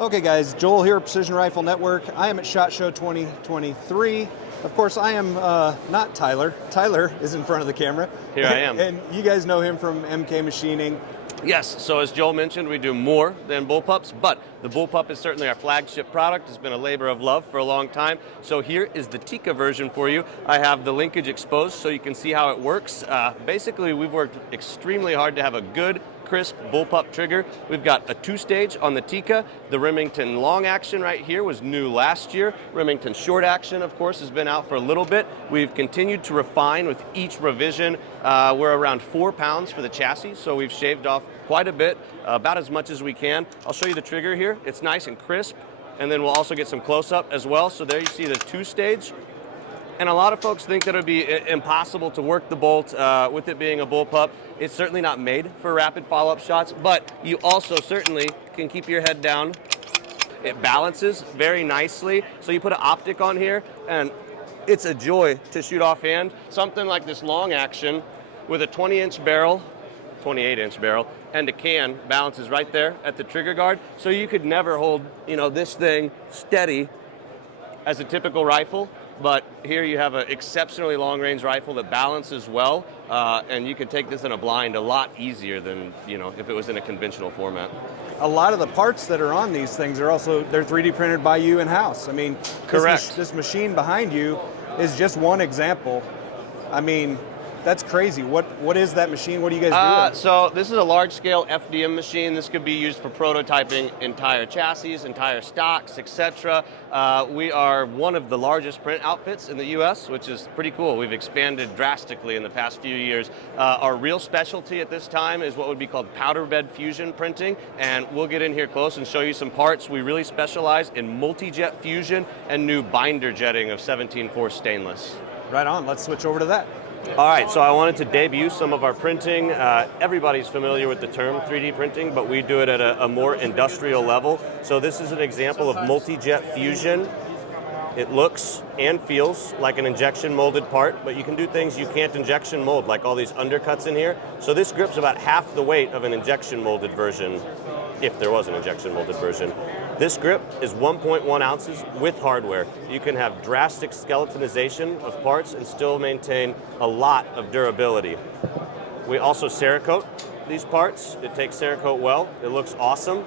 Okay guys, Joel here at Precision Rifle Network. I am at SHOT Show 2023. Of course, I am not Tyler. Tyler is in front of the camera. Here I am. And you guys know him from MK Machining. Yes, so as Joel mentioned, we do more than bullpups, but the bullpup is certainly our flagship product. It's been a labor of love for a long time. So here is the Tikka version for you. I have the linkage exposed so you can see how it works. Basically, we've worked extremely hard to have a good, crisp bullpup trigger. We've got a 2-stage on the Tikka. The Remington long action right here was new last year. Remington short action, of course, has been out for a little bit. We've continued to refine with each revision. We're around 4 pounds for the chassis, so we've shaved off quite a bit, about as much as we can. I'll show you the trigger here. It's nice and crisp, and then we'll also get some close-up as well. So there you see the 2-stage. And a lot of folks think that it would be impossible to work the bolt with it being a bullpup. It's certainly not made for rapid follow-up shots, but you also certainly can keep your head down. It balances very nicely. So you put an optic on here, and it's a joy to shoot offhand. Something like this long action with a 20-inch barrel, 28-inch barrel, and a can balances right there at the trigger guard. So you could never hold, this thing steady as a typical rifle. But here you have an exceptionally long-range rifle that balances well, and you can take this in a blind a lot easier than if it was in a conventional format. A lot of the parts that are on these things are they're 3D printed by you in-house. I mean, correct. This machine behind you is just one example. I mean, that's crazy. What is that machine? What do you guys do? So this is a large-scale FDM machine. This could be used for prototyping entire chassis, entire stocks, etc. We are one of the largest print outfits in the U.S., which is pretty cool. We've expanded drastically in the past few years. Our real specialty at this time is what would be called powder bed fusion printing, and we'll get in here close and show you some parts. We really specialize in multi-jet fusion and new binder jetting of 17-4 stainless. Right on. Let's switch over to that. All right, so I wanted to debut some of our printing. Everybody's familiar with the term 3D printing, but we do it at a more industrial level. So this is an example of multi-jet fusion. It looks and feels like an injection molded part, but you can do things you can't injection mold, like all these undercuts in here. So this grip's about half the weight of an injection molded version, if there was an injection molded version. This grip is 1.1 ounces with hardware. You can have drastic skeletonization of parts and still maintain a lot of durability. We also Cerakote these parts. It takes Cerakote well. It looks awesome.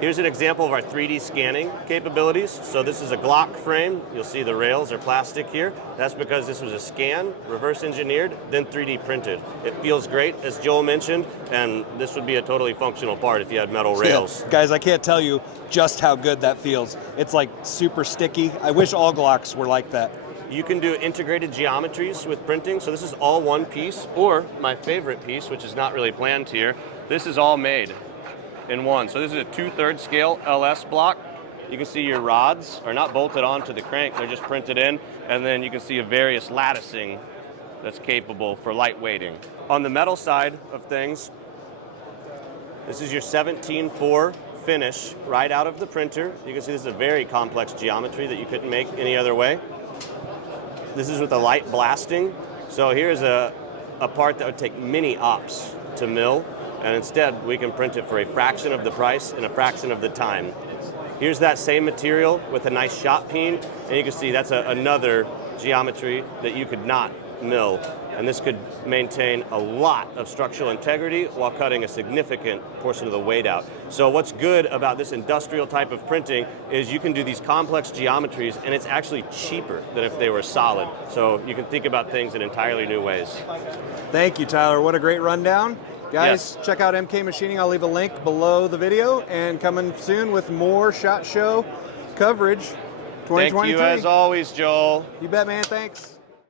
Here's an example of our 3D scanning capabilities. So this is a Glock frame. You'll see the rails are plastic here. That's because this was a scan, reverse engineered, then 3D printed. It feels great, as Joel mentioned, and this would be a totally functional part if you had metal rails. Yeah. Guys, I can't tell you just how good that feels. It's like super sticky. I wish all Glocks were like that. You can do integrated geometries with printing. So this is all one piece, or my favorite piece, which is not really planned here. This is all made in one. So this is a 2/3 scale LS block. You can see your rods are not bolted onto the crank, they're just printed in, and then you can see a various latticing that's capable for light weighting. On the metal side of things, this is your 17-4 finish right out of the printer. You can see this is a very complex geometry that you couldn't make any other way. This is with a light blasting. So here's a part that would take many ops to mill, and instead we can print it for a fraction of the price in a fraction of the time. Here's that same material with a nice shot peen, and you can see that's another geometry that you could not mill. And this could maintain a lot of structural integrity while cutting a significant portion of the weight out. So what's good about this industrial type of printing is you can do these complex geometries, and it's actually cheaper than if they were solid. So you can think about things in entirely new ways. Thank you, Tyler. What a great rundown. Guys, yes. Check out MK Machining. I'll leave a link below the video, and coming soon with more SHOT Show coverage 2023. Thank you as always, Joel. You bet, man. Thanks.